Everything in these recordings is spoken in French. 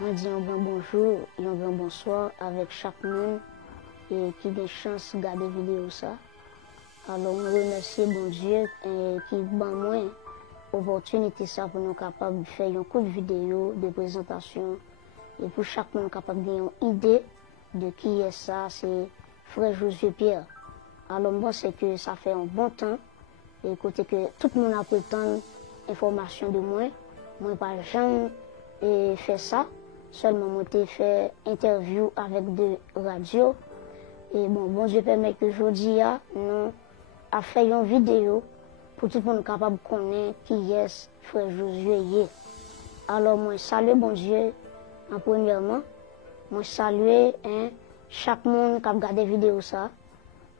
On dit un bon bonjour et un bon bonsoir avec chaque monde et qui a des chances de regarder vidéo ça. Alors, on remercie bon Dieu qui m'a moi l'opportunité ça pour nous capables de faire un coup de vidéo, de présentation et pour chaque monde capable d'avoir une idée de qui est ça, c'est Frère Josué Pierre. Alors, moi, c'est que ça fait un bon temps et côté que tout le monde a pris tant d'informations de moi, moi, pas jamais fait ça. Seulement, j'ai fait interview avec deux radios. Et bon Dieu permet que aujourd'hui, nous avons fait une vidéo pour tout le monde capable de connaître qui est Frère Josué. Alors, moi, salue bon Dieu en premièrement. Moi, salue chaque monde qui a regardé la vidéo.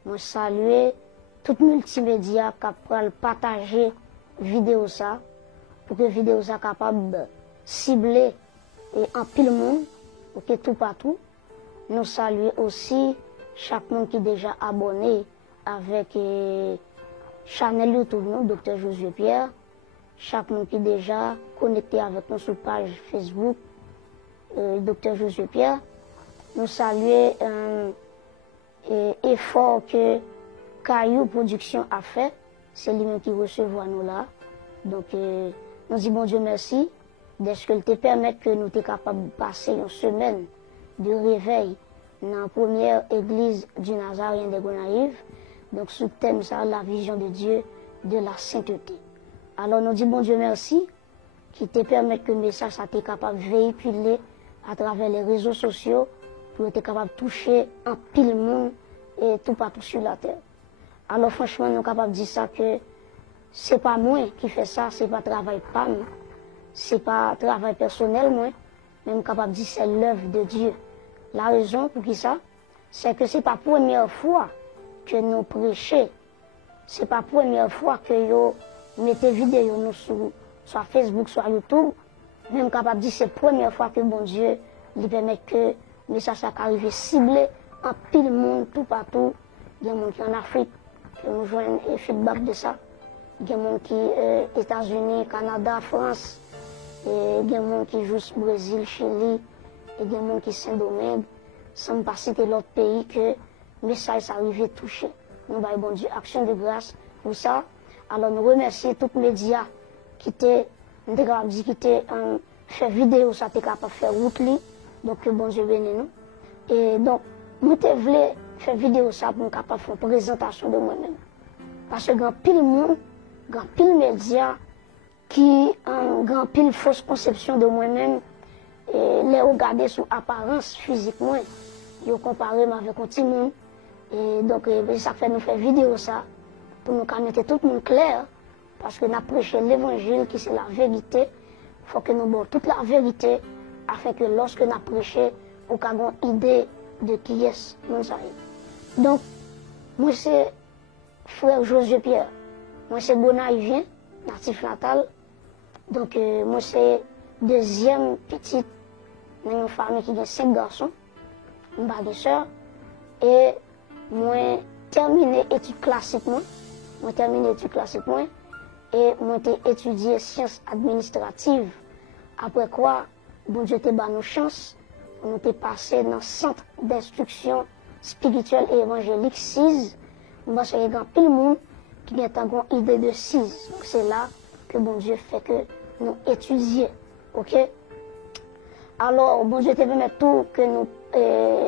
Moi, salue tout multimédia qui a partagé la vidéo pour que la vidéo soit capable de cibler et en pile monde, ok, tout partout. Nous saluons aussi chaque monde qui est déjà abonné avec Chanel YouTube, Dr. Josué Pierre. Chaque monde qui est déjà connecté avec nous sur page Facebook, Dr. Josué Pierre. Nous saluons l'effort que Caillou Production a fait. C'est lui-même qui recevra nous là. Donc, nous disons bon Dieu merci. Dès qu'il te permet que nous sommes capables de passer une semaine de réveil dans la première église du Nazarien de Gonaïves, donc sous le thème ça, la vision de Dieu, de la sainteté. Alors nous disons bon Dieu merci, qui te permet que le message soit capable de véhiculer à travers les réseaux sociaux pour être capable de toucher un pile monde et tout partout sur la terre. Alors franchement, nous sommes capables de dire ça que c'est pas moi qui fais ça, c'est pas travail pas moi. C'est pas travail personnel, moi, même capable de dire c'est l'œuvre de Dieu. La raison pour qui ça, c'est que c'est pas la première fois que nous prêchons. C'est pas la première fois que nous mettons vidéo nous sur Facebook, sur YouTube. Même capable de dire c'est la première fois que bon Dieu lui permet que le message arrive ciblé en pile monde, tout partout. Il y a des gens qui sont en Afrique, qui nous joignent et feedback de ça. Il y a des gens qui sont aux États-Unis, Canada, France. Et il y a des gens qui jouent au Brésil, Chili, et il y a des gens qui sont Saint-Domingue, sans ne pas citer l'autre pays que le message arrive à toucher. Nous avons bon Dieu, action de grâce pour ça. Alors nous remercions tous les médias qui étaient fait vidéo, ça était capable de faire route. Donc bon Dieu bénisse nous. Et donc, nous voulons faire vidéo ça pour nous capable de faire une présentation de moi-même. Parce que grand pile monde, grand pile médias, qui ont grand pile fausse conception de moi-même et les regarder sur apparence physiquement, ils comparé avec un petit monde. Et donc, ça fait nous faire vidéo ça pour nous mettre tout le monde clair parce que nous prêchons l'évangile qui c'est la vérité. Il faut que nous ayons toute la vérité afin que lorsque nous prêchons, nous ayons une idée de qui est nous. Donc, moi c'est Frère Josué Pierre, moi c'est Gonaïvien, natif natal. Donc, moi, c'est deuxième petite dans une famille qui a 5 garçons, une bague soeur. Et moi, terminé études classiques, et moi, j'ai étudié sciences administratives. Après quoi, bon Dieu t'a donné nos chances, on était passé dans le centre d'instruction spirituelle et évangélique 6. Moi, c'est un peu le monde qui a une idée de 6. Donc, c'est là que bon Dieu fait que nous étudions, ok? Alors, bon Dieu te permet tout que nous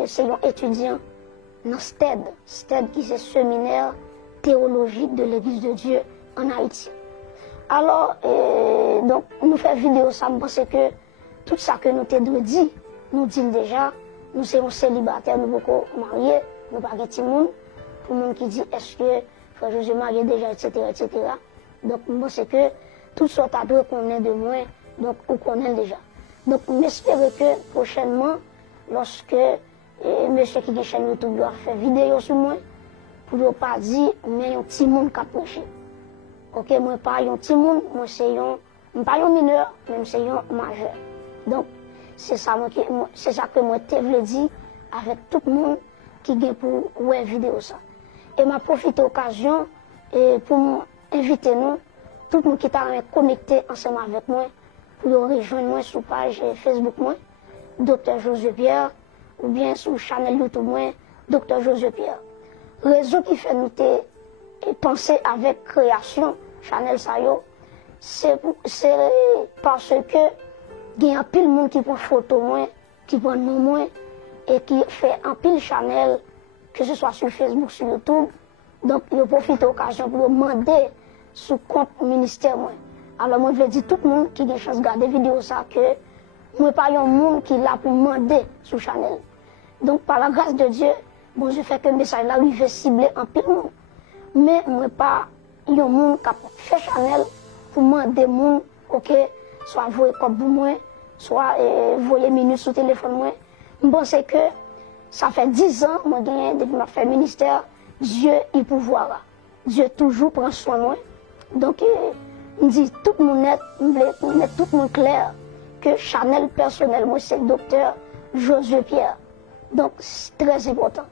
soyons étudiants dans STED qui est séminaire théologique de l'Église de Dieu en Haïti. Alors, donc, nous faisons vidéo ça, parce que tout ça que nous t'avons dit, nous disons déjà, nous sommes célibataires, nous ne pouvons pas marier, nous ne pouvons pas de monde. Pour les gens qui disent, est-ce que Frère Josué marié déjà, etc., etc. Donc, moi, c'est que tout ce que qu'on est de moi, donc on connaît déjà. Donc, j'espère que prochainement, lorsque monsieur qui est chaîne YouTube doit faire vidéo sur moi, pour ne pas dire, mais un petit monde qui a prêché. Ok, moi, pas un petit monde, moi, c'est pas un mineur, même c'est un majeur. Donc, c'est ça que moi, je veux dire avec tout le monde qui vient pour voir vidéo ça. Et m'a profité de l'occasion pour inviter nous, tout le monde qui est connecté ensemble avec moi, pour rejoindre moi sur la page Facebook moi, Dr. Josué Pierre, ou bien sur Chanel YouTube, Dr. Josué Pierre. Raison qui fait nous penser avec création Chanel Sayo, c'est parce que il y a un pile de monde qui prend photo moins, qui prend nom moins, et qui fait un pile Chanel, que ce soit sur Facebook, sur YouTube. Donc, il profite de l'occasion pour demander sur le compte ministère. Alors, moi, je dis tout le monde qui a chance de regarder la vidéo, ça, que moi, pas un monde qui l'a pour demander sur Chanel. Donc, par la grâce de Dieu, bon, je fais que le message là, il veut cibler un pile de monde. Mais moi, pas un monde qui a fait Chanel pour demander monde, ok, soit voyer comme pour moi, soit voyer minutes sur le téléphone. Moi, je pense que ça fait 10 ans, moi, depuis que je fais ministère, Dieu il pouvoir. Dieu toujours prend soin de moi. Donc, je dis tout le monde net, tout le monde clair que Chanel personnel, moi, c'est le docteur Josué Pierre. Donc, c'est très important.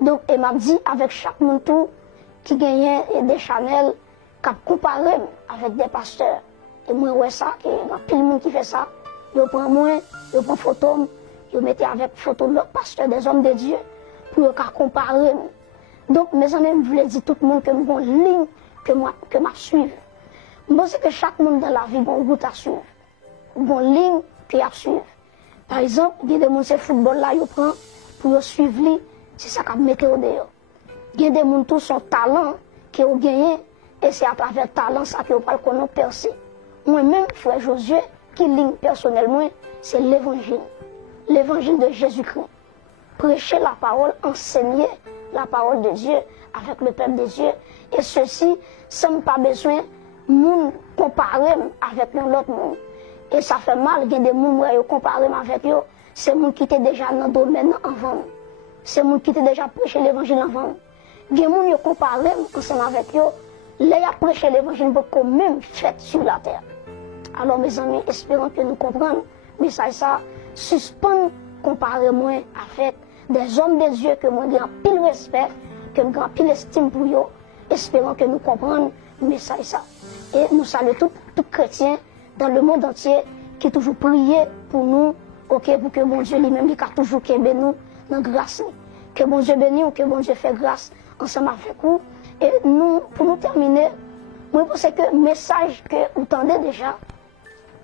Donc, il m'a dit avec chaque monde tout qui gagne des Chanel, qui comparé avec des pasteurs. Et moi, ouais, ça, il y a plein de monde qui fait ça. Ils prennent moi, ils prennent photo, ils mettent avec photo de leurs pasteurs, des hommes de Dieu, pour comparer. Donc, mes amis, je voulais dire tout le monde que j'ai une ligne que je suivre. Je pense que chaque monde dans la vie a une route à suivre. Une ligne qu'il a suivre. Par exemple, il y a des gens qui football là, ils prennent pour suivre lui, c'est ça qu'ils mettent au dehors. Il y a des gens qui ont son talent, qui ont gagné, et c'est à travers le talent ça qu'ils ont percé. Moi-même, frère Josué, qui ligne personnellement, c'est l'évangile. L'évangile de Jésus-Christ. Prêcher la parole, enseigner la parole de Dieu avec le peuple de Dieu. Et ceci, sans pas besoin de comparer avec l'autre monde. Et ça fait mal, il y a des gens qui comparent avec eux. C'est les gens qui étaient déjà dans le domaine avant. C'est les gens qui étaient déjà prêché l'évangile avant. Il y a des gens qui comparent ensemble avec eux. Là, ils ont prêché l'évangile pour qu'on même fait sur la terre. Alors, mes amis, espérons que nous comprenions. Mais ça suspend comparer moi avec des hommes de Dieu que moi j'ai un pile respect, que moi j'ai un pile estime pour eux. Espérons que nous comprenions le message ça. Et nous saluons tous chrétiens dans le monde entier qui toujours prient pour nous, ok, pour que mon Dieu lui-même lui a toujours qu'aimer nous dans grâce. Que mon Dieu bénisse ou que mon Dieu fait grâce ensemble avec vous. Et nous, pour nous terminer, moi je pense que le message que vous entendez déjà,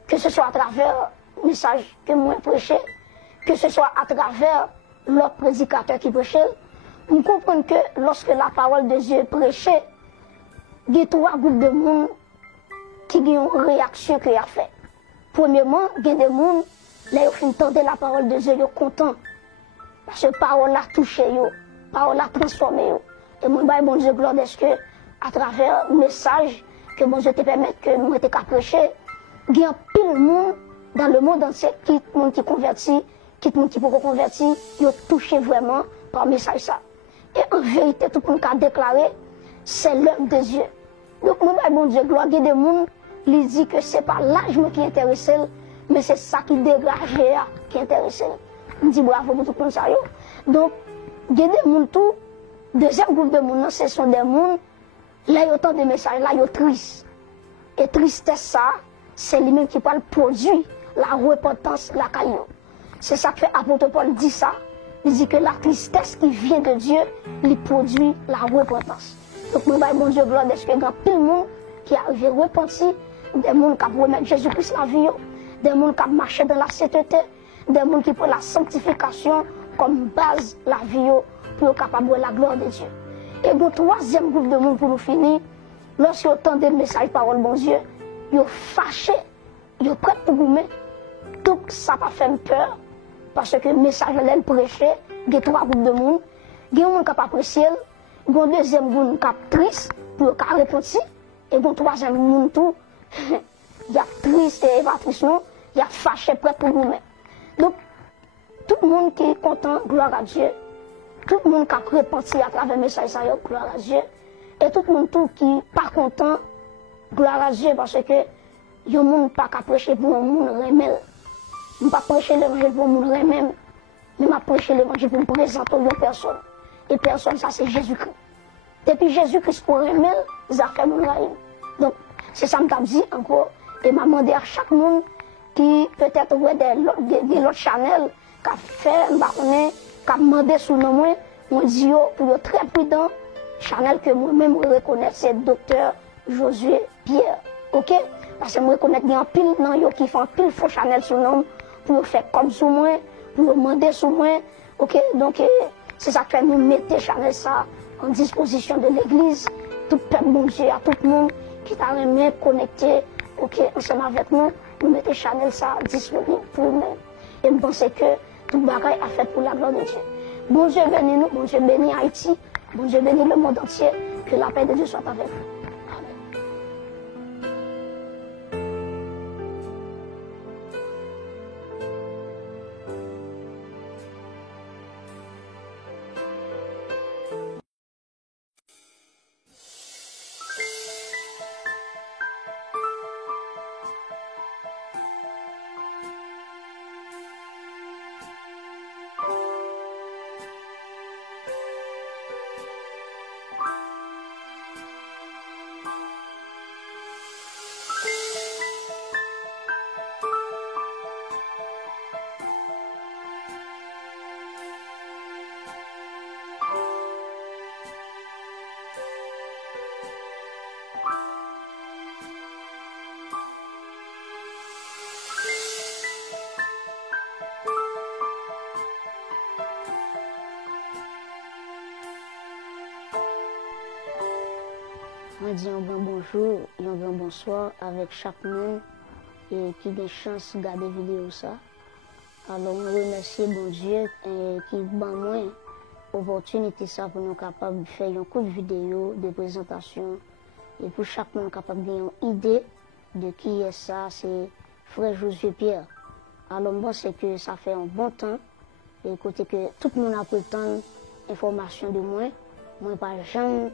que ce soit à travers le message que moi prêché, que ce soit à travers l'autre prédicateur qui prêchait, nous comprenons que lorsque la parole de Dieu est prêchée, il y a 3 groupes de monde qui ont une réaction qu'il a fait. Premièrement, il y a des gens qui ont entendu la parole de Dieu, ils sont contents. Parce que la parole a touché, la parole a transformé. Et moi, bon Dieu, gloire, est-ce que à travers le message que bon Dieu te permet que nous étions prêcher, il y a pile de monde dans le monde entier qui convertit, qui peut convertir, ils ont touché vraiment par le message ça. Et en vérité, tout le monde a déclaré, c'est l'œuvre de Dieu. Donc, moi, bon Dieu, gloire, il y a des gens qui disent que ce n'est pas l'âge qui intéresse, mais c'est ça qui dégage qui intéresse. Je dis bravo pour tout le monde ça. Donc, il y a des gens tout. Deuxième groupe de monde, ce sont des gens, là, il y a autant de messages, là, ils sont tristes. Et tristesse, ça, c'est lui-même qui parle produit la repentance, la caillou. C'est ça que l'apôtre Paul dit ça. Il dit que la tristesse qui vient de Dieu, il produit la repentance. Donc, moi, bon Dieu, gloire, est-ce qu'il y a tout le monde qui arrive à repentir, des gens qui ont remettre Jésus-Christ la vie, des gens qui ont marché dans la sainteté, des gens qui prennent la sanctification comme base la vie pour être capable de la gloire de Dieu. Et le troisième groupe de monde pour nous finir, lorsqu'ils entendent le message parole bon Dieu, ils sont fâchés, ils sont prêts pour goumer. Donc ça n'a pas fait peur, parce que le message est prêché, il y a 3 groupes de monde. Il y a des gens qui n'ont pas apprécié, il y a un deuxième groupe qui est triste pour répondre, et il y a un troisième groupe tout, il y a triste et pas triste, il y a fâché, prêt pour goumer. Donc, tout le monde qui est content, gloire à Dieu. Tout le monde qui a repenti à travers le message, gloire à Dieu. Et tout le monde qui n'est pas content, gloire à Dieu, parce que il y a des gens qui ne prêcher pour un monde remel. Je ne pas prêcher l'évangile pour un monde remel, mais je prêcher l'évangile pour me présenter une personne. Et personne, ça c'est Jésus-Christ. Depuis Jésus-Christ pour remel, ça fait mon raïm. Donc, c'est ça que je dit encore. Et je demandé à chaque monde qui peut-être ouais des l'autre Chanel qui a fait qui a demandé sous nom moi dit pour être très prudent Chanel que moi-même reconnaître c'est docteur Josué Pierre. OK? Parce que moi reconnaître il y a un pile dans yo qui font pile faux Chanel sous nom pour faire comme sous moi, pour demander sous moi. OK? Donc c'est ça que nous mettons Chanel ça en disposition de l'église, tout peuple bon Dieu, à tout le monde qui t'a remis connecté, OK, ensemble avec nous, nous mettons Chanel ça disponible pour nous. Et je pense que tout le bagage a fait pour la gloire de Dieu. Bon Dieu bénit nous, bon Dieu bénit Haïti, bon Dieu bénit le monde entier, que la paix de Dieu soit avec vous. On dit un bon bonjour et un bon bonsoir avec chaque monde qui a la chance de regarder la vidéo ça. Alors, on remercie bon Dieu qui m'a donné l'opportunité pour nous capables de faire un coup de vidéo, de présentation et pour chaque monde capable d'avoir une idée de qui est ça, c'est frère Josué Pierre. Alors, moi, c'est que ça fait un bon temps et côté que tout le monde a pris le temps d'information de moi. Moi, pas jamais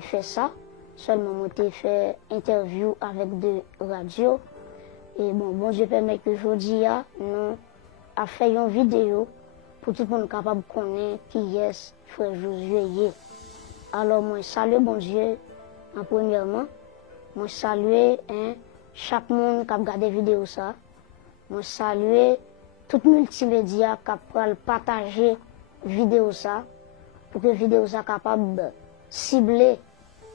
fait ça. Seulement, j'ai fait interview avec des radios. Et bon Dieu permet que aujourd'hui, nous avons fait une vidéo pour tout le monde capable de connaître qui est frère Josué. Alors, moi, salue bon Dieu en premièrement. Moi, salue chaque monde qui a regardé la vidéo. Moi, salue tout multimédia qui a partagé la vidéo pour que la vidéo soit capable de cibler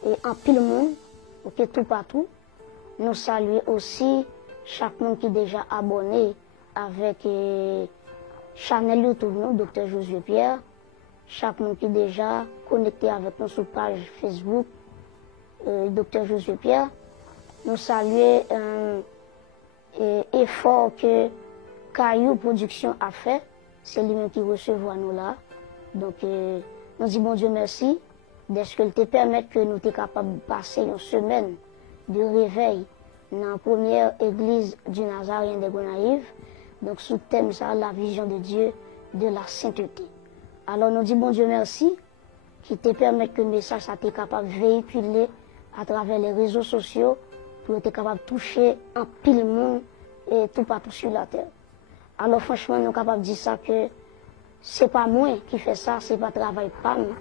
et en pile monde, ok, tout partout. Nous saluons aussi chaque monde qui est déjà abonné avec Chanel YouTube, Dr. Josué Pierre. Chaque monde qui est déjà connecté avec nous sur page Facebook, Dr. Josué Pierre. Nous saluons l'effort que Caillou Production a fait. C'est lui-même qui recevra nous là. Donc, nous disons bon Dieu merci. Est-ce qu'il te permet que nous sommes capables de passer une semaine de réveil dans la première église du Nazarien de Gonaïves, donc sous thème ça, la vision de Dieu, de la sainteté. Alors nous disons bon Dieu merci, qui te permet que le message soit capable de véhiculer à travers les réseaux sociaux pour être capable de toucher un pile monde et tout partout sur la terre. Alors franchement, nous sommes capables de dire ça que c'est pas moi qui fais ça, c'est pas travail pas moi.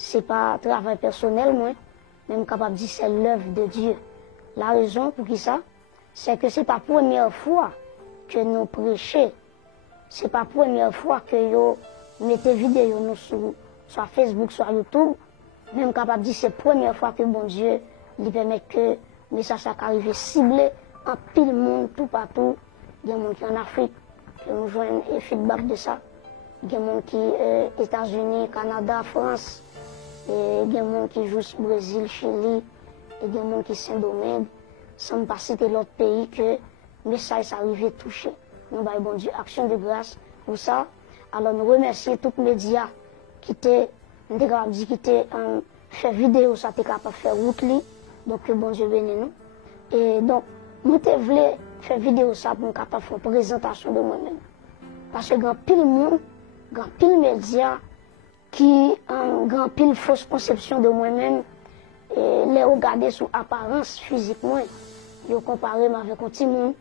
C'est pas travail personnel, moi, même capable de dire c'est l'œuvre de Dieu. La raison pour qui ça, c'est que c'est pas la première fois que nous prêchons. C'est pas la première fois que nous mettons vidéo nous sur Facebook, sur YouTube. Même capable de dire c'est la première fois que bon Dieu lui permet que le message arrive ciblé en pile monde, tout partout. Il y a des gens qui sont en Afrique, qui nous joignent et feedback de ça. Il y a des gens qui sont aux États-Unis, Canada, France. Et il y a des gens qui jouent au Brésil, Chili, et il y a des gens qui sont Saint-Domingue, sans ne pas citer l'autre pays que le message arrive à toucher. Nous avons bon Dieu, action de grâce pour ça. Alors nous remercions tous les médias qui étaient fait vidéo, ça était capable de faire route. Donc que bon Dieu bénisse nous. Et donc, nous voulons faire vidéo ça pour nous capable faire une présentation de moi-même. Parce que il y a pile monde, il y a pile médias qui ont grand pile fausse conception de moi-même et les regarder sous apparence physiquement, ils comparé avec un petit monde.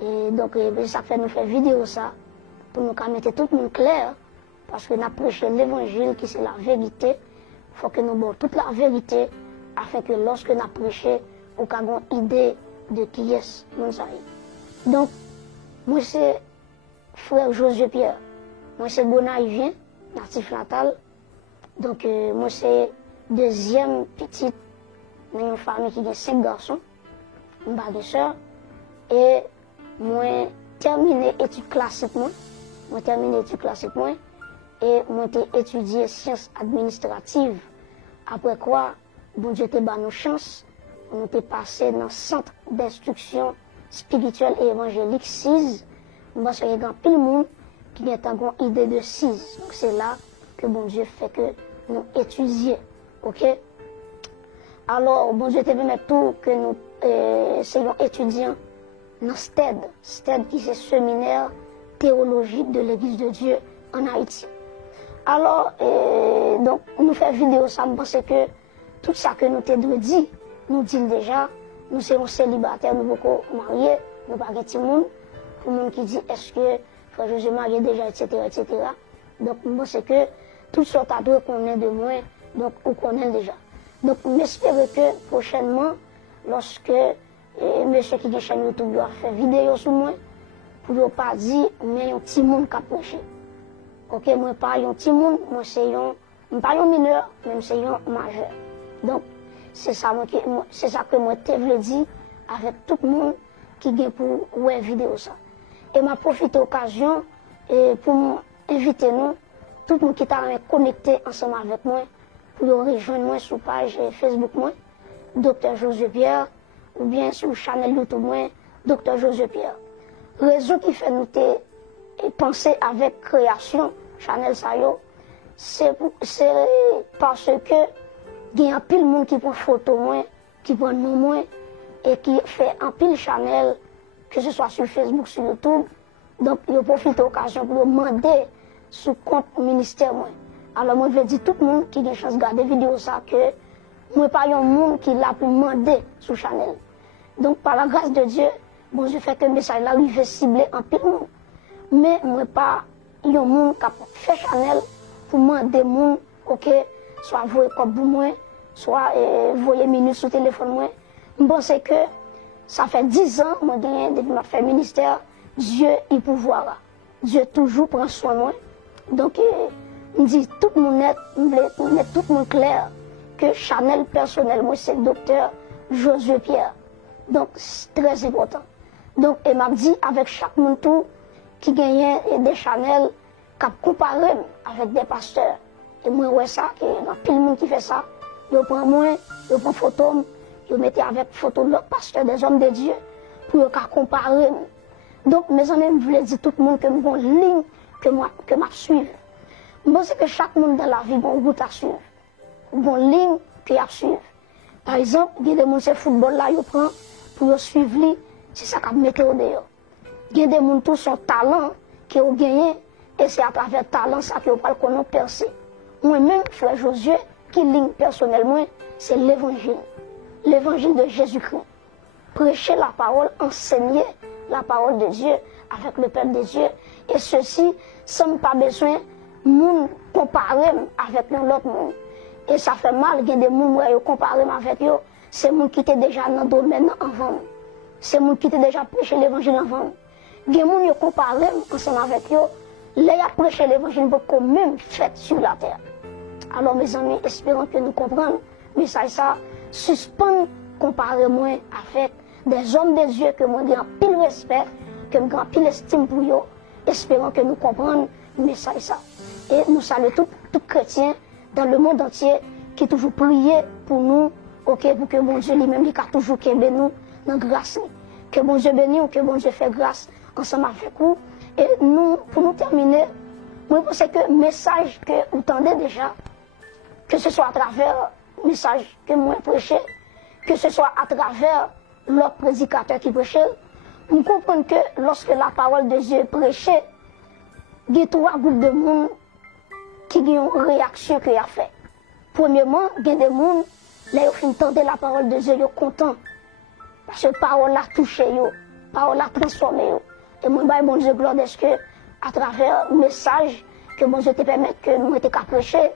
Et donc, ça fait nous faire vidéo ça pour nous mettre tout le monde clair parce que nous prêchons l'évangile qui c'est la vérité. Il faut que nous ayons toute la vérité afin que lorsque nous prêchons, nous ayons une idée de qui est le monde. Donc, Moi, c'est frère Josué Pierre. Moi, c'est Bonaïvien, natif natal. Donc, moi, c'est deuxième petite dans une famille qui a 5 garçons, une bague de soeur. Et moi, terminé études classiques, moi, terminé études classiques, moi, et moi, j'ai étudié sciences administratives. Après quoi, bon Dieu t'a donné nos chances, on était passé dans le centre d'instruction spirituelle et évangélique 6. Parce qu'il y a plein de monde qui a une idée de 6. Donc c'est là que bon Dieu fait que nous étudions. Ok? Alors, bon Dieu te permet tout que nous soyons étudiants dans STED. STED qui est séminaire théologique de l'Église de Dieu en Haïti. Alors, donc, nous faisons vidéo ça, je pense que tout ça que nous t'avons dit, nous disons déjà, nous sommes célibataires, nous ne pouvons pas marier, nous ne pouvons pas de monde. Pour le monde qui dit, est-ce que frère José marié déjà, etc., etc. Donc, je pense que tout ça, tu dois connaître de moi, donc, on connaît déjà. Donc, j'espère que prochainement, lorsque monsieur qui est chaîne YouTube doit faire vidéo sur moi, pour ne pas dire, mais un petit monde qui a prêché. Ok, moi, pas un petit monde, moi, c'est pas un mineur, même c'est un majeur. Donc, c'est ça que moi, je veux dire avec tout le monde qui vient pour voir vidéo ça. Et m'a profité de l'occasion pour inviter nous, tout le monde qui est connecté ensemble avec moi, pour rejoindre moi sur la page Facebook moi, Dr. Josué Pierre, ou bien sur le channel YouTube moi, Dr. Josué Pierre. Raison qui fait nous penser avec création, channel Sayo, c'est parce que il y a un pile de monde qui prend photo moi, qui prend nom moi, et qui fait un pile channel, que ce soit sur Facebook, sur YouTube. Donc, il profite de l'occasion pour demander sur le compte ministère moi. Alors, moi, je veux dire tout le monde qui a une chance de regarder la vidéo, ça, que moi, pas un monde qui l'a pour demander sur le channel. Donc, par la grâce de Dieu, bon, je fais que le message là, il fait cibler un peu de monde. Mais moi, pas un monde qui a fait channel pour demander monde, ok, soit voyer comme pour moi, soit voyer minutes sur le téléphone moi. Je pense que ça fait 10 ans, moi, depuis que je fais ministère, Dieu est pouvoir. Dieu toujours prend soin de moi. Donc, je dis tout le monde net, tout le monde clair que Chanel personnel, moi, c'est le docteur Josué Pierre. Donc, c'est très important. Donc, il m'a dit avec chaque monde tout qui gagne des Chanel, qui comparé avec des pasteurs. Et moi, ouais, ça, il y a plein de monde qui fait ça. Je prends moi, je prends photo, je mets avec photo de l'autre pasteur, des hommes de Dieu, pour comparer. Donc, mes amis, je voulais dire tout le monde que je une ligne que je suivre. Je pense que chaque monde dans la vie a une route à suivre. Une ligne que à suivre. Par exemple, il y a des gens qui football là, ils prennent pour suivre lui, c'est ça qu'ils mettent au dehors. Il y a des gens qui sont talent qui ont gagné, et c'est à travers le talent ça qu'ils ont percer. Moi-même, frère Josué, qui ligne personnellement, c'est l'évangile. L'évangile de Jésus-Christ. Prêcher la parole, enseigner la parole de Dieu avec le peuple de Dieu. Et ceci, sans pas besoin de comparer avec l'autre monde. Et ça fait mal, il y a des gens qui comparent avec eux. C'est les gens qui étaient déjà dans le domaine avant. C'est les gens qui étaient déjà prêché l'évangile avant. Il y a des gens qui comparent ensemble avec eux. Là, ils ont prêché l'évangile pour qu'on même fait sur la terre. Alors, mes amis, espérons que nous comprenions. Mais ça, suspend comparer-moi avec des hommes de Dieu que moi j'ai un pile respect, que moi j'ai un pile estime pour eux. Espérons que nous comprenions le message ça. Et nous saluons tous chrétiens dans le monde entier qui toujours prié pour nous, ok, pour que bon Dieu lui-même a toujours qu'aimer nous dans la grâce. Que bon Dieu bénisse ou que bon Dieu fait grâce ensemble avec vous. Et nous, pour nous terminer, moi je pense que le message que vous entendez déjà, que ce soit à travers le message que moi prêché, que ce soit à travers l'autre prédicateur qui prêchait, nous comprenons que lorsque la parole de Dieu est prêchée, il y a 3 groupes de monde qui ont une réaction qu'il a fait. Premièrement, il y a des gens, là, ils entendent la parole de Dieu, ils sont contents. Parce que la parole a touché, la parole a transformé. Et moi, je bon Dieu, gloire, est-ce que, à travers le message que bon Dieu te permet que nous étions prêcher,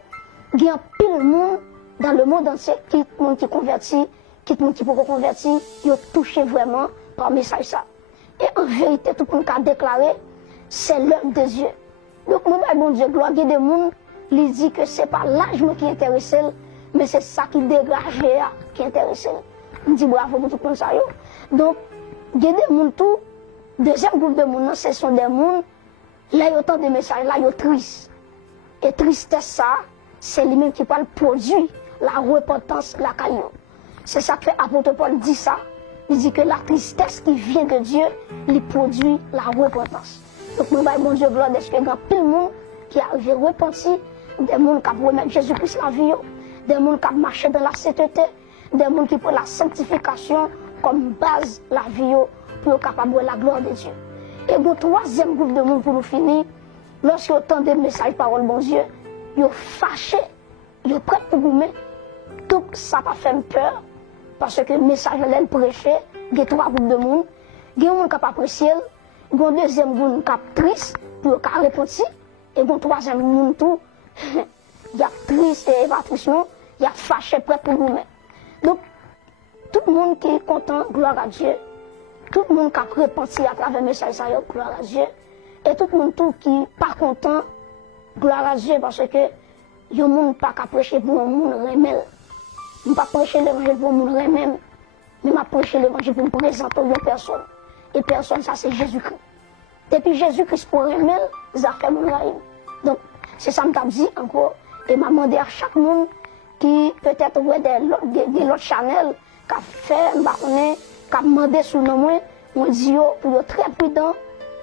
il y a pile de monde dans le monde entier qui convertit, qui peut convertir, ils ont touché vraiment par le message ça. Et en vérité, tout le monde a déclaré, c'est l'œuvre de Dieu. Donc, moi, bon Dieu, gloire, il y a des gens qui disent que ce n'est pas l'âge qui intéresse, mais c'est ça qui dégage qui intéresse. Je dis bravo pour tout le monde. Donc, il y a des gens tout. Deuxième groupe de monde, ce sont des gens, là, il y a autant de messages, là, ils sont tristes. Et tristesse, ça, c'est lui-même qui parle produit la repentance, la caillou. C'est ça que l'apôtre Paul dit ça. Il dit que la tristesse qui vient de Dieu, il produit la repentance. Donc, nous voyons, bon Dieu, gloire, parce qu'il y a plein de monde qui arrive repenti, des gens qui remettent Jésus-Christ la vie, des gens qui marchent dans la sainteté, des gens qui prennent la sanctification comme base la vie pour être capable de la gloire de Dieu. Et le troisième groupe de monde pour nous finir, lorsqu'ils entendent des messages, paroles, bon Dieu, ils sont fâchés, ils sont prêts pour vous. Tout ça pas fait peur, parce que le message est prêché, il y a trois groupes de monde. Il y a des gens qui apprécient, il y a un deuxième groupe qui est triste, pour répondre, et il y a un troisième groupe tout, il y a triste et évacuation, il y a fâché, prêt pour vous. Donc, tout le monde qui est content, gloire à Dieu. Tout le monde qui a repenti à travers le message, gloire à Dieu. Et tout le monde qui n'est pas content, gloire à Dieu, parce que il y a des gens qui ne prêcher pour un monde remel. Je ne pas prêcher l'évangile pour un monde remel, mais je prêcher l'évangile pour me présenter une personne. Et personne, ça c'est Jésus-Christ. Depuis Jésus-Christ pour remel, ça fait mon rêve. Donc, c'est ça que je dit encore. Et je demandé à chaque monde qui peut-être des autres channels, qui a fait, qui a demandé sous le nom, on dit pour être très prudent,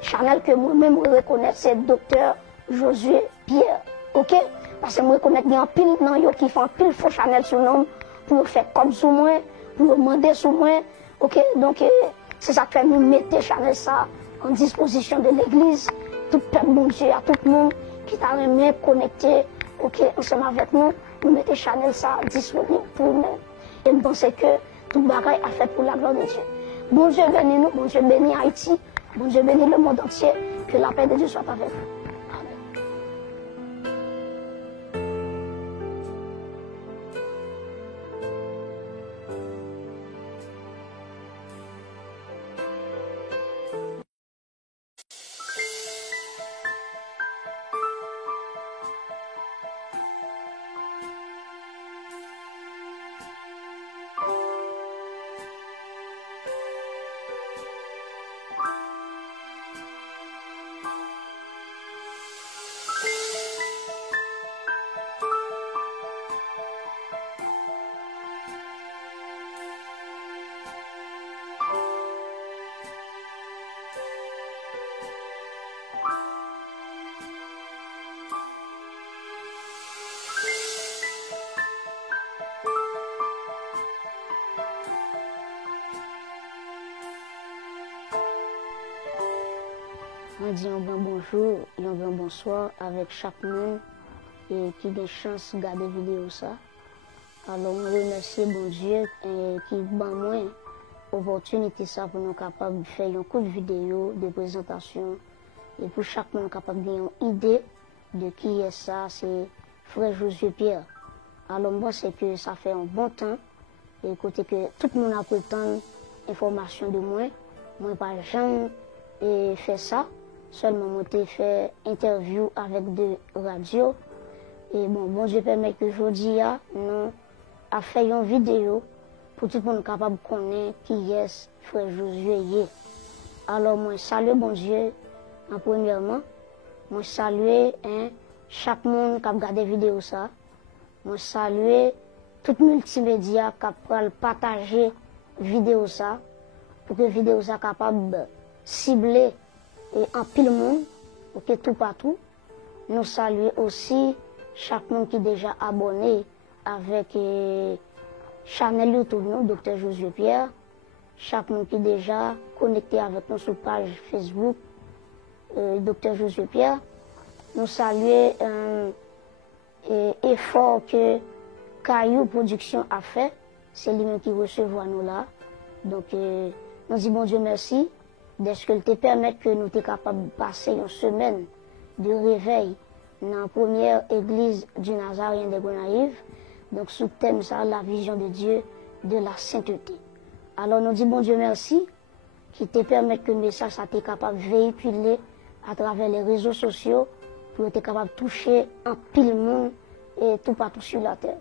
Chanel que moi-même reconnais, c'est docteur Josué Pierre. Ok? Parce que moi reconnais qu'il y a un pile dans yo qui font pile faux Chanel sur nom pour faire comme sous moi, pour demander sous moi. Ok? Donc, c'est ça que nous mettons Chanel ça en disposition de l'église. Tout le peuple, bon Dieu, à tout le monde qui t'a remis connecté, ok, ensemble avec nous, nous mettons Chanel ça disponible pour nous. Et je pense que tout le bagage a fait pour la gloire de Dieu. Bon Dieu bénis nous, bon Dieu bénis Haïti, bon Dieu bénis le monde entier, que la paix de Dieu soit avec vous. On dit un bon bonjour et un bon bonsoir avec chaque monde et qui a des chances de regarder la vidéo ça. Alors, on remercie bon Dieu qui m'a moi l'opportunité ça pour nous capables de faire un coup de vidéo, de présentation et pour chaque monde capable de gagner une idée de qui est ça, c'est frère Josué Pierre. Alors, moi, c'est que ça fait un bon temps et côté que tout le monde a pris le temps d'information de moi, moi, pas jamais fait ça. Seulement, j'ai fait interview avec des radios. Et bon Dieu permet que aujourd'hui, nous avons fait une vidéo pour tout le monde capable de connaître qui est frère Josué. Alors, moi, salue bon Dieu en premièrement. Moi, salue chaque monde qui a regardé la vidéo. Moi, salue tout multimédia qui a partagé la vidéo pour que la vidéo soit capable de cibler et en pile monde, ok, tout partout. Nous saluons aussi chaque monde qui est déjà abonné avec Chanel YouTube, Dr Josué Pierre. Chaque monde qui est déjà connecté avec nous sur page Facebook, Dr Josué Pierre. Nous saluons l'effort que Caillou Production a fait. C'est lui-même qui recevra nous là. Donc, nous disons bon Dieu merci. Est-ce qu'il te permet que nous sommes capables de passer une semaine de réveil dans la première église du Nazarien de Gonaïves. Donc, sous thème ça, la vision de Dieu, de la sainteté. Alors, nous disons bon Dieu merci, qui te permettent que le message ça t'est capable de véhiculer à travers les réseaux sociaux pour être capable de toucher un pile monde et tout partout sur la terre.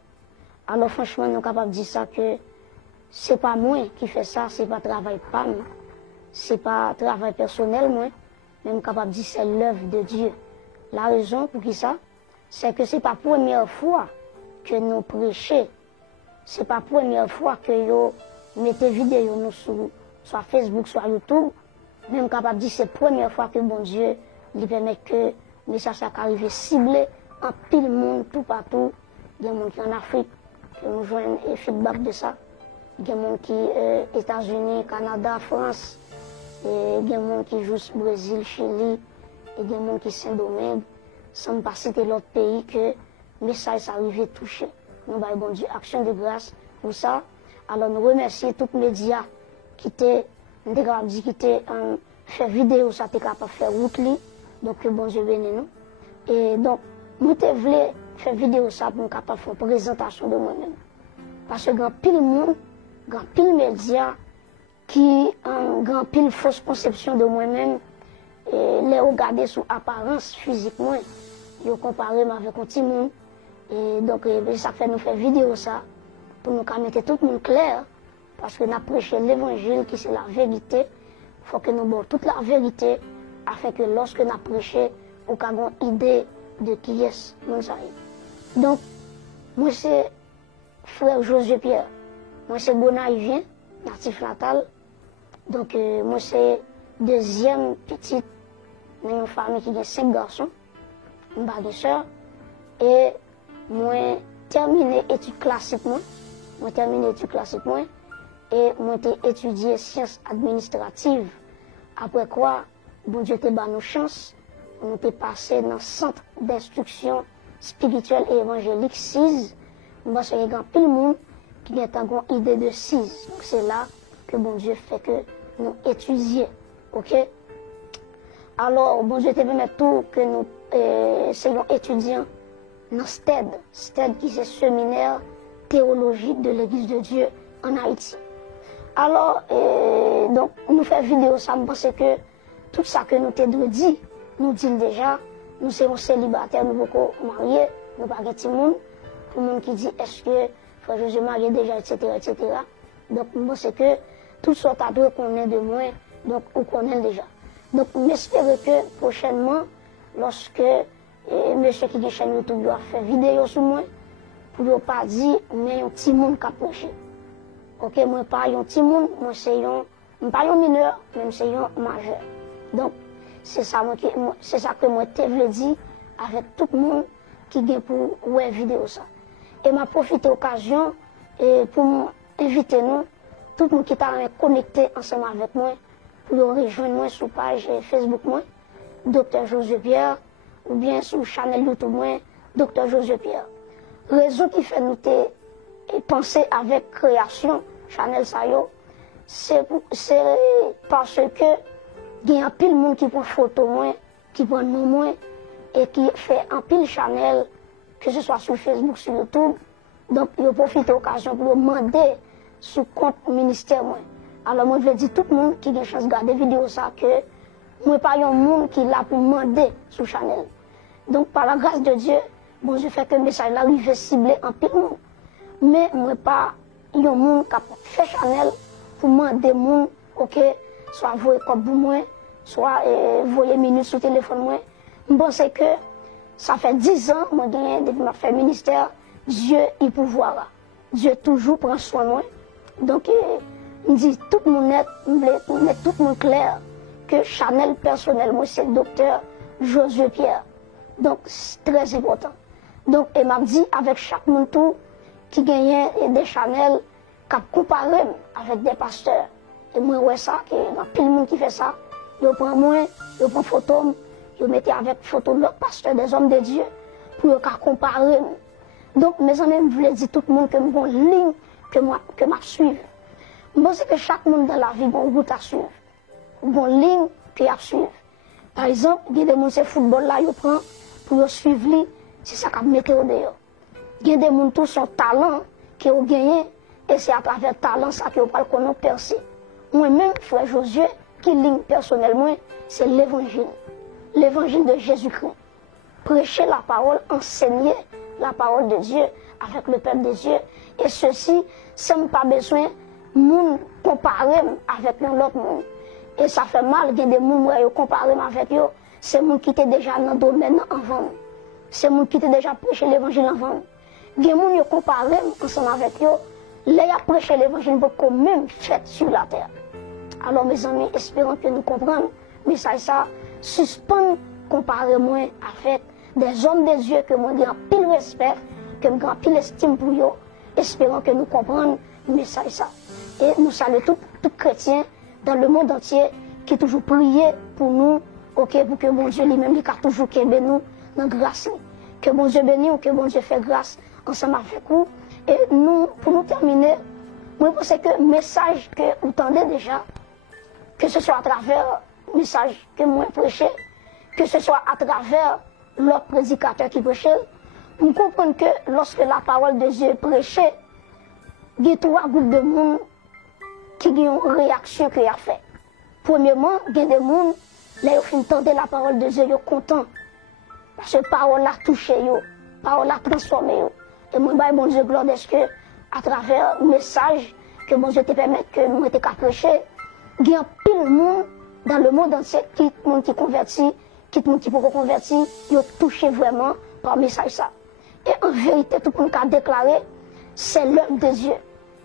Alors franchement, nous sommes capables de dire ça que c'est pas moi qui fais ça, c'est pas travail pas moi, c'est pas travail personnel moi, mais nous sommes capables de dire c'est l'œuvre de Dieu. La raison pour qui ça, c'est que c'est pas la première fois que nous prêchons, c'est pas la première fois que nous mettons vidéo nous sur Facebook, sur YouTube, même capable de dire c'est la première fois que bon Dieu lui permet que le message arrive ciblé en pile monde tout partout. Il y a des gens qui en Afrique, qui nous joignent et feedback de ça. Il y a des gens qui États-Unis, Canada, France, et il y a des gens qui jouent au Brésil, Chili, et il y a des gens qui Saint-Domingue, sans ne pas citer l'autre pays que le message arrive touché. Nous avons bon Dieu action de grâce pour ça. Alors nous remercions tous les médias qui étaient fait vidéo, ça était capable de faire route li. Donc que bon Dieu bénisse nous. Et donc, nous voulons faire vidéo ça pour nous capable de faire une présentation de moi-même. Parce que grand pile monde, grand pile médias qui ont grand pile fausse conception de moi-même et les regarder sous apparence physiquement, ils comparent avec un petit monde. Et donc ça fait nous faire vidéo ça pour nous mettre tout le monde clair. Parce que nous prêchons l'évangile qui c'est la vérité. Il faut que nous ayons toute la vérité afin que lorsque nous prêchons, nous avons une idée de qui est nous. Donc, moi c'est frère Josué Pierre. Moi c'est Bonaïvien, natif natal. Donc moi c'est deuxième petite dans une famille qui a 5 garçons, une bague de soeur. Et moi terminé études classiques moi. Et moi j'ai étudié sciences administratives. Après quoi, bon Dieu t'a donné nos chances. On était passé dans le centre d'instruction spirituelle et évangélique 6. Moi, c'est un grand pile monde qui a une idée de 6. Donc c'est là que bon Dieu fait que nous étudions. Ok? Alors, bon Dieu te permet tout que nous soyons étudiants dans STED. STED qui c'est séminaire théologique de l'Église de Dieu en Haïti. Alors, donc, nous faisons vidéo, ça me pense que tout ça que nous t'avons dit, nous disons déjà, nous sommes célibataires, nous ne pouvons pas marier, nous ne pouvons pas de monde. Pour le monde qui dit, est-ce que frère Josué marié déjà, etc., etc. Donc, je pense que tout ce que tu connais de moi, donc, on connaît déjà. Donc, j'espère que prochainement, lorsque monsieur qui est chaîne YouTube doit faire vidéo sur moi, pour ne pas dire, mais un petit monde qui a prêché. Ok, moi, pas un petit monde, moi, c'est pas un mineur, même c'est un majeur. Donc, c'est ça que moi, je veux dire avec tout le monde qui vient pour voir vidéo ça. Et m'a profité de l'occasion pour inviter nous, tout le monde qui est connecté ensemble avec moi, pour rejoindre moi sur la page Facebook moi, Dr. Josué Pierre, ou bien sur la chaîne YouTube moi, Dr. Josué Pierre. Raison qui fait nous penser avec création, Chanel Sayo, c'est parce que il y a un pile de monde qui prend photo moi, qui prend nom moi, et qui fait un pile Chanel, que ce soit sur Facebook, sur YouTube. Donc, il profite de l'occasion pour demander sur le compte ministère moi. Alors, moi, je veux dire tout le monde qui a la chance de regarder la vidéo, ça, que moi, pas un monde qui est là pour demander sur Chanel. Donc, par la grâce de Dieu, bon, je fais que le message là, il veut cibler un pile monde. Mais moi, pas un monde qui a fait Chanel pour demander monde, ok, soit voyer comme pour moi, soit voyer minutes sur le téléphone moi. Je pense que ça fait 10 ans, moi, depuis que je fais ministère, Dieu est pouvoir. Dieu toujours prend soin de moi. Donc, il dit tout le monde net, tout le monde clair que Chanel personnellement, c'est le docteur Josué Pierre. Donc, c'est très important. Donc, il m'a dit avec chaque monde tout qui gagnait des Chanel, qui a comparé avec des pasteurs. Et moi, ouais, ça, il y a plein de monde qui fait ça. Il prend moi, il prend photo, il met avec photo de l'autre pasteur, des hommes de Dieu, pour comparer. Donc, mes amis, je voulais dire tout le monde que mon ligne que je suivre. Je pense que chaque monde dans la vie a une route à suivre. Une ligne que à suivre. Par exemple, il y a des gens qui football là, ils prennent pour suivre lui, c'est ça qu'ils mettent au dehors. Il y a des gens qui sont talent qui ont gagné, et c'est à travers le talent ça qu'ils ont percé. Moi-même, frère Josué, qui ligne personnellement, c'est l'évangile. L'évangile de Jésus-Christ. Prêcher la parole, enseigner la parole de Dieu avec le peuple de Dieu. Et ceci, sans pas besoin de comparer avec l'autre monde. Et ça fait mal, il y a des gens qui comparent avec eux. C'est les gens qui étaient déjà dans le domaine avant. C'est les gens qui étaient déjà prêché l'évangile avant. Il y a des gens qui comparent ensemble avec eux. Là, ils ont prêché l'évangile pour qu'on même fait sur la terre. Alors, mes amis, espérons que nous comprenions. Mais ça suspend comparément avec des hommes de Dieu que moi j'ai un pile respect, que moi j'ai un pile estime pour eux. Espérons que nous comprenions le message ça. Et nous saluons tous chrétiens dans le monde entier qui toujours prié pour nous, ok, pour que mon Dieu lui-même, il a toujours qu'aimer nous dans la grâce. Que mon Dieu bénisse ou que mon Dieu fait grâce ensemble avec vous. Et nous, pour nous terminer, moi je pense que le message que vous entendez déjà, que ce soit à travers le message que moi prêché, que ce soit à travers l'autre prédicateur qui prêchait, nous comprenons que lorsque la parole de Dieu est prêchée, il y a trois groupes de monde qui ont une réaction qu'il a fait. Premièrement, il y a des gens, là, ils entendent la parole de Dieu, ils sont contents. Parce que la parole a touché, la parole a transformé. Et moi, bon Dieu, gloire, est-ce que, à travers le message que bon Dieu te permet que nous étions prêcher, il y a pile de monde dans le monde entier qui convertit, qui peut convertir, ils ont touché vraiment par le message ça. Et en vérité, tout le monde a déclaré, c'est l'œuvre de Dieu.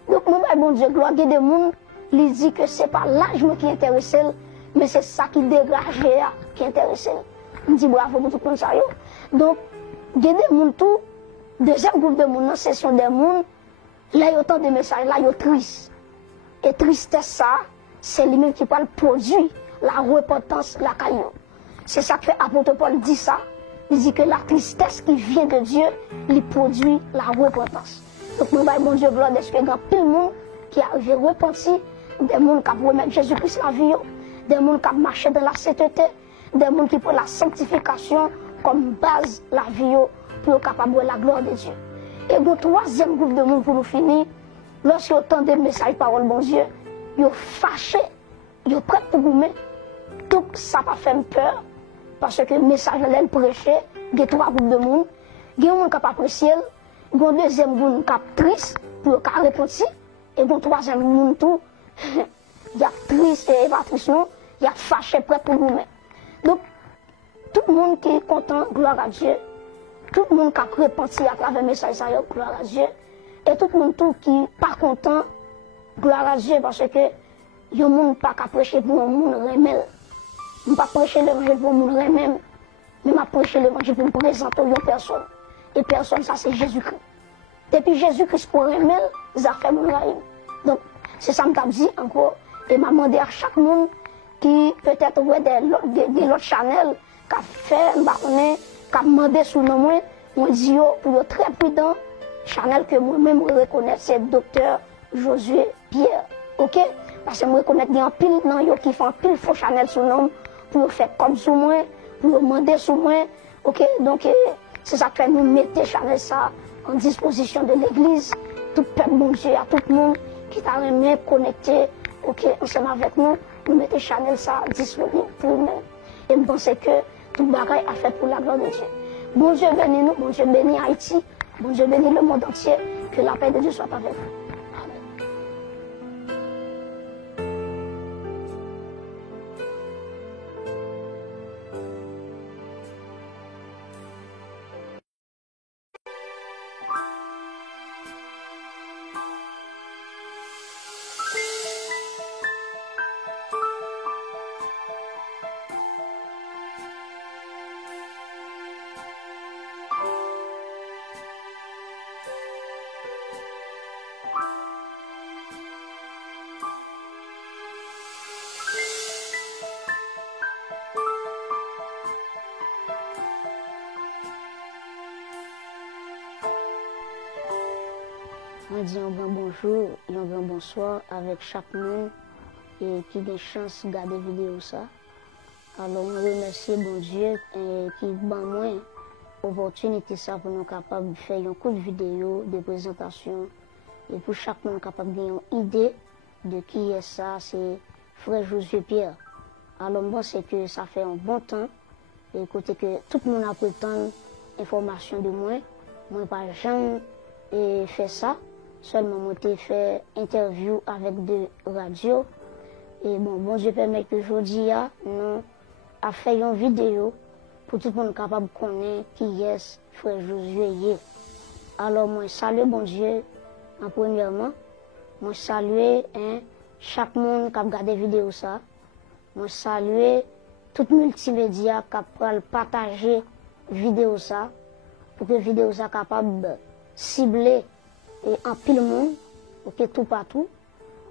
Donc, moi, bon Dieu, gloire, il y a des gens qui disent que ce n'est pas l'âge qui intéresse, mais c'est ça qui dégage qui intéresse. Je dis bravo pour tout le monde. Donc, il y a des gens tout, deuxième groupe de monde, ce sont des gens, là, il y a autant de messages, là, ils sont tristes. Et tristesse, ça, c'est lui-même qui parle produit la repentance, la caillou. C'est ça que l'apôtre Paul dit ça. Il dit que la tristesse qui vient de Dieu, il produit la repentance. Donc, nous, bon Dieu, gloire, est-ce qu'il y a plein de monde qui arrive à repentir, des gens qui remettre Jésus-Christ la vie, des gens qui marchent dans la sainteté, des gens qui prennent la sanctification comme base la vie pour être capable de la gloire de Dieu. Et le troisième groupe de monde pour nous finir, lorsqu'ils entendent des messages parole bon Dieu, ils sont fâchés, ils sont prêts pour vous. Tout ça pas fait peur, parce que le message est prêché, il y a trois groupes de monde. Il y a des gens qui apprécient, il y a un deuxième groupe qui est triste pour répondre, et il y a un troisième groupe tout, il y a triste et pas triste, il y a fâché prêt pour vous. Donc, tout le monde qui est content, gloire à Dieu. Tout le monde qui a repenti à travers le message, gloire à Dieu. Et tout le monde qui n'est pas content, gloire à Dieu, parce que il y a des gens qui ne peuvent pas prêcher pour un monde remel. Je ne peux pas prêcher l'évangile pour un monde remel, mais je prêcher l'évangile pour me présenter une personne. Et personne, ça c'est Jésus-Christ. Depuis Jésus-Christ pour remel, ça fait mon raïm. Donc, c'est ça que je dit encore. Et je demandé à chaque monde qui peut-être des autres channels, qui a fait, qui a demandé sous le nom, on dit pour être très prudent, channel que moi-même reconnais, c'est Dr. Josué Pierre. Ok? Parce que je reconnais qu'il y a un pile dans eux qui font pile faux channel sous nom pour faire comme sous moi, pour demander sous moi. Ok? Donc, c'est ça que nous mettons channel ça en disposition de l'église. Tout le peuple, bon Dieu, à tout le monde qui t'a remis connecté, ok, ensemble avec nous, nous mettons channel ça disponible pour nous. Et je pense que tout le bagage a fait pour la gloire de Dieu. Bon Dieu bénit nous, bon Dieu bénit Haïti, bon Dieu bénit le monde entier, que la paix de Dieu soit avec vous. On dit un grand bonjour et un grand bonsoir avec chaque monde et qui a des chances de regarder la vidéo ça. Alors, on remercie bon Dieu qui m'a moi l'opportunité ça pour nous capables de faire un coup de vidéo, de présentation et pour chaque monde capable d'avoir une idée de qui est ça, c'est Frère Josué Pierre. Alors, moi, c'est que ça fait un bon temps. Et côté que tout le monde a pris tant d'informations de moi. Moi, pas jamais fait ça. Seulement, moi, j'ai fait interview avec des radios. Et bon Dieu permet que aujourd'hui, nous avons fait une vidéo pour tout le monde capable de connaître qui est frère Josué. Alors, moi, salue bon Dieu en premièrement. Moi, salue chaque monde qui a regardé la vidéo. Moi, salue tout multimédia qui a partagé la vidéo pour que la vidéo soit capable de cibler et en pile monde, pour que tout partout.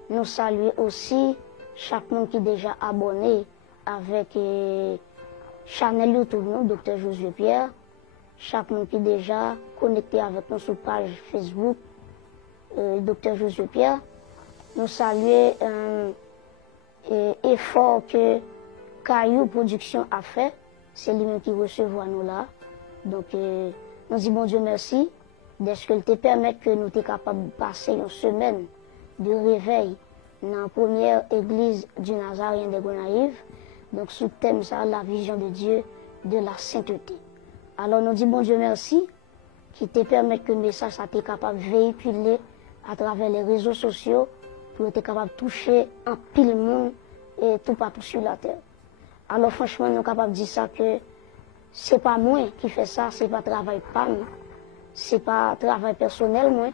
Nous saluons aussi chaque monde qui est déjà abonné avec Chanel YouTube, Dr. Josué Pierre. Chaque monde qui est déjà connecté avec nous sur page Facebook, Dr. Josué Pierre. Nous saluons l'effort que Caillou Production a fait. C'est lui-même qui recevra nous là. Donc, nous disons bon Dieu merci d'être que te permettre que nous soyons capables de passer une semaine de réveil dans la première église du Nazarien de Gonaïves. Donc, sous le thème, ça, la vision de Dieu, de la sainteté. Alors, nous disons bon Dieu merci qui te permet que le message soit capable de véhiculer à travers les réseaux sociaux pour être capable de toucher un pile monde et tout partout sur la terre. Alors, franchement, nous sommes capables de dire ça que ce n'est pas moi qui fais ça, ce n'est pas travail pas moi, ce n'est pas travail personnel moi,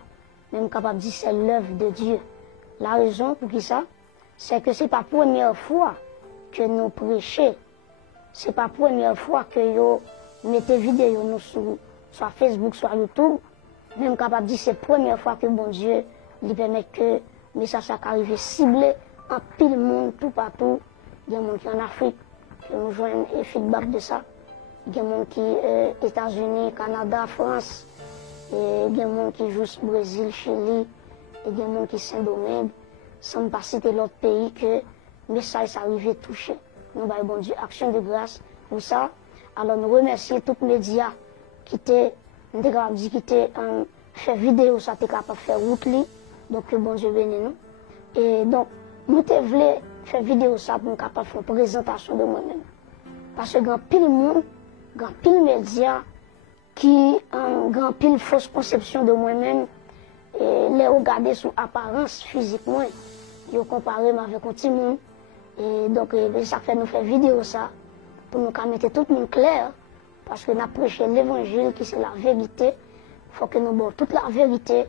mais nous sommes capables de dire que c'est l'œuvre de Dieu. La raison pour qui ça, c'est que ce n'est pas la première fois que nous prêchons. Ce n'est pas la première fois que nous mettons vidéo nous sur Facebook, sur YouTube. Même capable de dire que c'est la première fois que bon Dieu lui permet que le message arrive ciblé en pile monde, tout partout. Il y a des gens qui sont en Afrique, qui nous joignent et feedback de ça. Il y a des gens qui sont aux États-Unis, Canada, France. Et il y a des gens qui jouent au Brésil, Chili. Et il y a des gens qui sont Saint-Domingue. Sans ne pas citer l'autre pays que le message arrive toucher. Nous avons bon Dieu, action de grâce pour ça. Alors nous remercions tous les médias qui étaient fait vidéo, ça était capable de faire route. Donc que bon Dieu bénisse nous. Et donc, nous voulons faire vidéo ça pour nous capable de faire une présentation de moi-même. Parce que grand pile monde, grand pile médias qui ont grand pile fausse conception de moi-même et les regarder sous apparence physiquement, ils comparé avec un petit monde. Et donc, ça fait nous faire vidéo ça pour nous mettre tout le monde clair. Parce que nous avons prêché l'évangile qui c'est la vérité. Il faut que nous ayons toute la vérité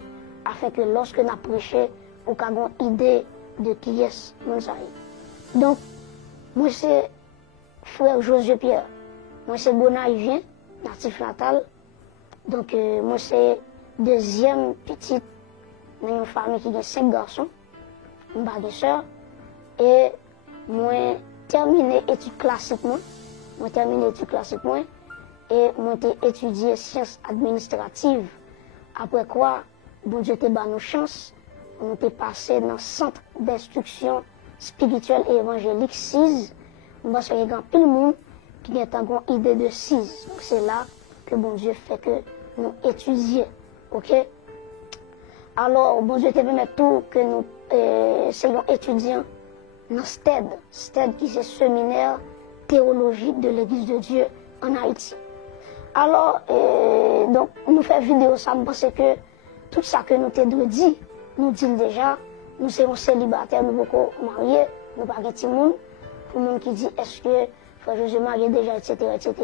afin que lorsque nous prêchons, nous ayons une idée de qui est nous. Donc, moi c'est frère Josué Pierre. Moi c'est Gonaïvien, natif natal. Donc, moi c'est deuxième petite dans une famille qui a 5 garçons, une bague soeur. Et moi terminé études classiques. Et moi j'ai étudié sciences administratives. Après quoi, bon Dieu te donné nos chances. On était passé dans le centre d'instruction spirituelle et évangélique 6. Parce qu'il y a tout le monde qui a une idée de 6. Donc c'est là que bon Dieu fait que nous étudions. Ok? Alors, bon Dieu te permet tout que nous soyons étudiants dans STED. STED qui est séminaire théologique de l'Église de Dieu en Haïti. Alors, donc, nous faisons vidéo ça, parce que tout ça que nous t'avons dit, nous disons déjà, nous sommes célibataires, nous ne pouvons pas marier, nous ne pouvons pas de monde. Pour le monde qui dit, est-ce que frère Josué marié déjà, etc., etc.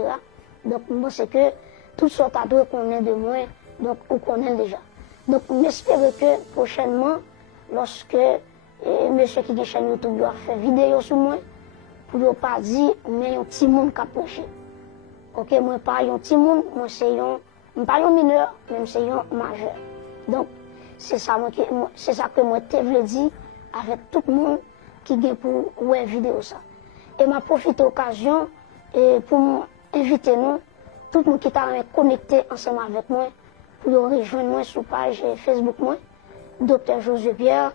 Donc, moi, c'est que tout ce que qu'on est de moi, donc, on connaît déjà. Donc, j'espère que prochainement, lorsque monsieur qui est chaîne YouTube doit faire vidéo sur moi, pour ne pas dire, mais un petit monde qui a prêché. Ok, moi, pas un petit monde, moi, c'est pas un mineur, même c'est un majeur. Donc, c'est ça que moi, je veux dire avec tout le monde qui vient pour voir vidéo ça. Et m'a profité de l'occasion pour inviter nous, tout le monde qui est connecté ensemble avec moi, pour rejoindre moi sur la page Facebook moi, Dr. Josué Pierre,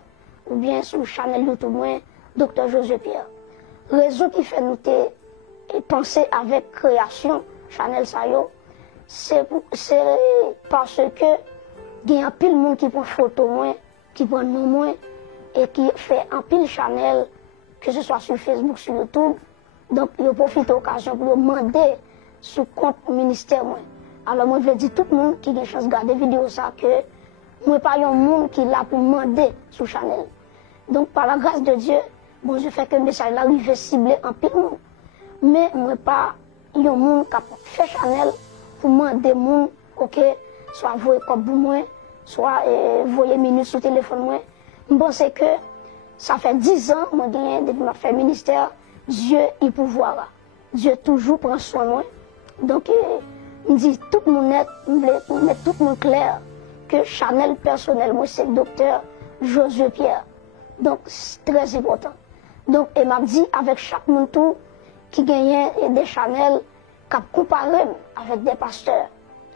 ou bien sur la chaîne YouTube moi, Dr. Josué Pierre. Raison qui fait nous penser avec création, Chanel Sayo, c'est parce que il y a un pile de monde qui prend photo moi, qui prend nom moi, et qui fait un pile Chanel, que ce soit sur Facebook, sur YouTube, Donc, ils profitent de l'occasion pour demander sous compte ministère. Alors, moi, je veux dire tout le monde qui a une chance de regarder la vidéo, ça, que moi, pas un monde qui est là pour demander sur Chanel. Donc, par la grâce de Dieu, bon, je fais que le message là, il veut cibler un peu de monde. Mais moi, pas un monde qui a fait Chanel pour demander monde, ok, soit voyer comme pour moi, soit voyer minutes sur le téléphone. Moi, je pense que ça fait 10 ans, moi, depuis que je fais ministère, Dieu est pouvoir. Dieu toujours prend soin de moi. Donc, je dis tout le monde net, mettre tout le monde clair que Chanel personnel, moi, c'est le docteur Josué Pierre. Donc, c'est très important. Donc, il m'a dit avec chaque monde tout qui gagnait des Chanel, qui a comparé avec des pasteurs.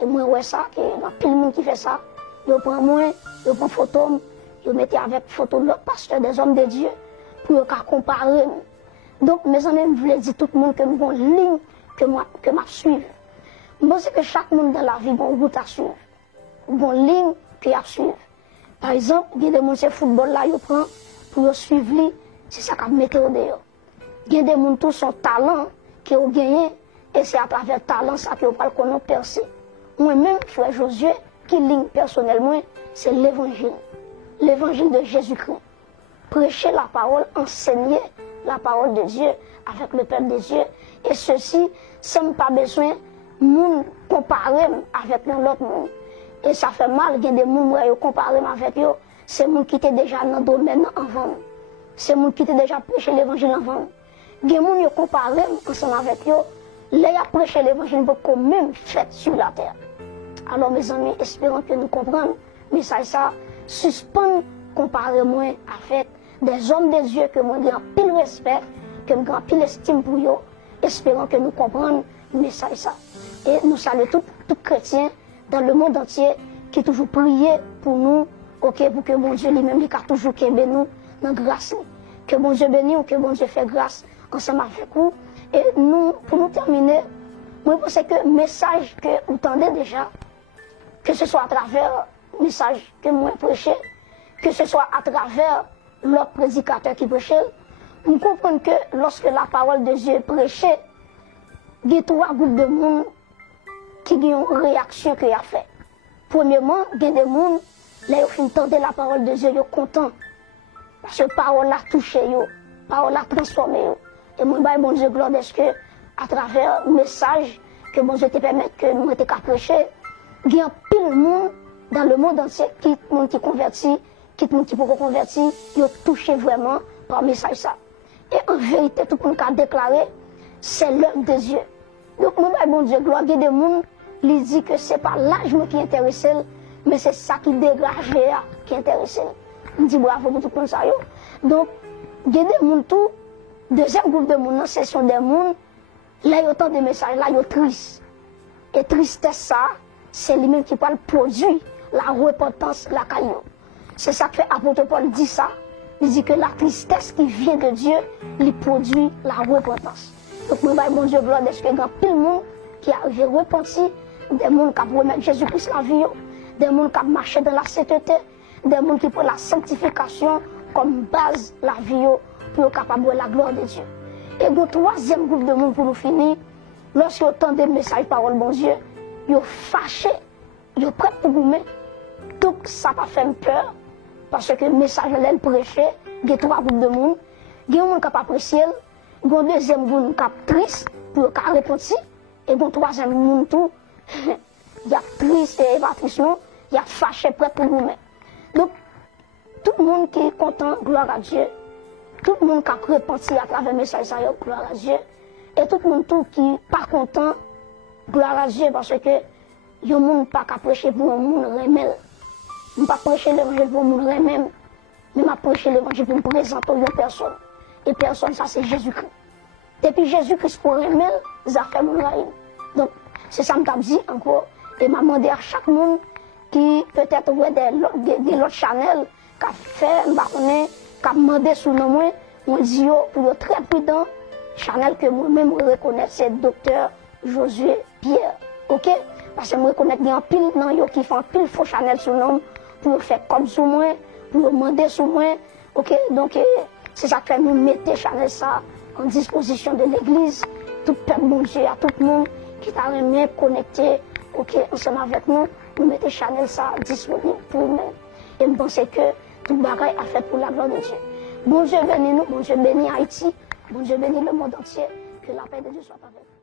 Et moi, ouais, ça, il y a plein de monde qui fait ça. Ils prennent moi, ils prennent photo, ils mettent avec photo de l'autre pasteur, des hommes de Dieu, pour comparer. Donc, mes amis, je voulais dire tout le monde que nous avons une ligne que je suivre. Je pense que chaque monde dans la vie a une route à suivre. Une ligne qu'il a à suivre. Par exemple, il y a des gens qui football là, ils prennent pour suivre lui, c'est ça qu'on met au dehors. Il y a des gens qui ont son talent qui ont gagné, et c'est à travers le talent ça qu'ils ont percé. Moi-même, frère Josué, qui ligne personnellement, c'est l'évangile. L'évangile de Jésus-Christ. Prêcher la parole, enseigner la parole de Dieu avec le peuple de Dieu. Et ceci, sans pas besoin de comparer avec l'autre monde. Et ça fait mal, il y a des gens qui comparent avec eux. C'est gens qui étaient déjà dans le domaine avant. C'est gens qui étaient déjà prêché l'évangile avant. Il y a des gens qui comparent ensemble avec eux. Là, ils ont prêché l'évangile pour qu'on même fait sur la terre. Alors, mes amis, espérons que nous comprenions. Mais ça suspend comparer-moi avec des hommes de Dieu que moi, j'ai un pile respect, que j'ai un pile estime pour eux. Espérons que nous comprenions le message ça. Et nous saluons tous chrétiens dans le monde entier qui toujours prié pour nous, ok, pour que mon Dieu lui-même lui a toujours aimé nous dans la grâce. Que mon Dieu bénisse ou que mon Dieu fait grâce ensemble avec vous. Et nous, pour nous terminer, moi je pense que le message que vous entendez déjà, que ce soit à travers le message que moi prêché, que ce soit à travers l'autre prédicateur qui prêchait, nous comprenons que lorsque la parole de Dieu est prêchée, il y a 3 groupes de monde qui ont une réaction qu'il a fait. Premièrement, il y a des gens, là, ils ont entendu la parole de Dieu, ils sont contents. Parce que la parole a touché, la parole a transformé. Et moi, bon Dieu, gloire, est-ce que, à travers le message que bon Dieu te permet que nous étions prêcher, il y a pile de monde dans le monde entier qui convertit, qui peut convertir, ils ont touché vraiment par le message ça. Et en vérité, tout le monde a déclaré, c'est l'œuvre de Dieu. Donc, moi, bon Dieu, gloire, il y a des gens qui disent que ce n'est pas l'âge qui intéresse, mais c'est ça qui dégage qui intéresse. Je dis bravo pour tout le monde ça. Donc, il y a des gens tout, deuxième groupe de monde, ce sont des gens, là, il y a autant de messages, là, ils sont tristes. Et tristesse, ça, c'est lui-même qui parle produit la repentance, la caillou. C'est ça que l'apôtre Paul dit ça. Il dit que la tristesse qui vient de Dieu, il produit la repentance. Donc, moi, mon Dieu, gloire, est-ce qu'il y a plein de monde qui arrive repenti, des gens qui ont remettre Jésus-Christ la vie, des gens qui ont marché dans la sainteté, des gens qui prennent la sanctification comme base la vie pour être capable de la gloire de Dieu. Et le troisième groupe de monde pour nous finir, lorsqu'ils entendent des messages parole bon Dieu, ils sont fâchés, ils sont prêts pour vous mettre. Tout ça va faire peur, parce que le message est prêché, il y a 3 groupes de monde, il y a un monde qui n'a pas apprécié, il y a un deuxième monde qui est triste pour répondre, et il y a un troisième monde tout, il y a triste et pas triste, il y a fâché, prêt pour vous mettre. Donc, tout le monde qui est content, gloire à Dieu, tout le monde qui a repenti à travers le message, gloire à Dieu, et tout le monde tout qui n'est pas content, gloire à Dieu, parce que il y a un monde qui n'a pas prêché pour un monde remel. Je ne pas prêcher l'évangile pour un monde remel, mais je prêcher l'évangile pour me présenter à une personne. Et personne, ça c'est Jésus-Christ. Depuis Jésus-Christ pour remel, ça fait mon raïm. Donc, c'est ça que je dit encore. Et je demandé à chaque monde qui peut-être des autres channels, qui a fait, qui a demandé sous nom, on dit pour être très prudent, Chanel que moi-même reconnais, c'est docteur Josué Pierre. Ok? Parce que je reconnais qu'il y a un pile qui font pile faux Chanel sous nom pour faire comme sous moi, pour demander sous moi. Ok? Donc, c'est ça que nous mettons Chanel ça en disposition de l'Église, tout peuple, bon Dieu, à tout le monde qui t'a remis connecté, ok, ensemble avec nous, nous mettons Chanel ça disponible pour nous-mêmes. Et je pense que tout le bagage a fait pour la gloire de Dieu. Bon Dieu bénit nous, bon Dieu bénit Haïti, bon Dieu bénit le monde entier, que la paix de Dieu soit avec vous.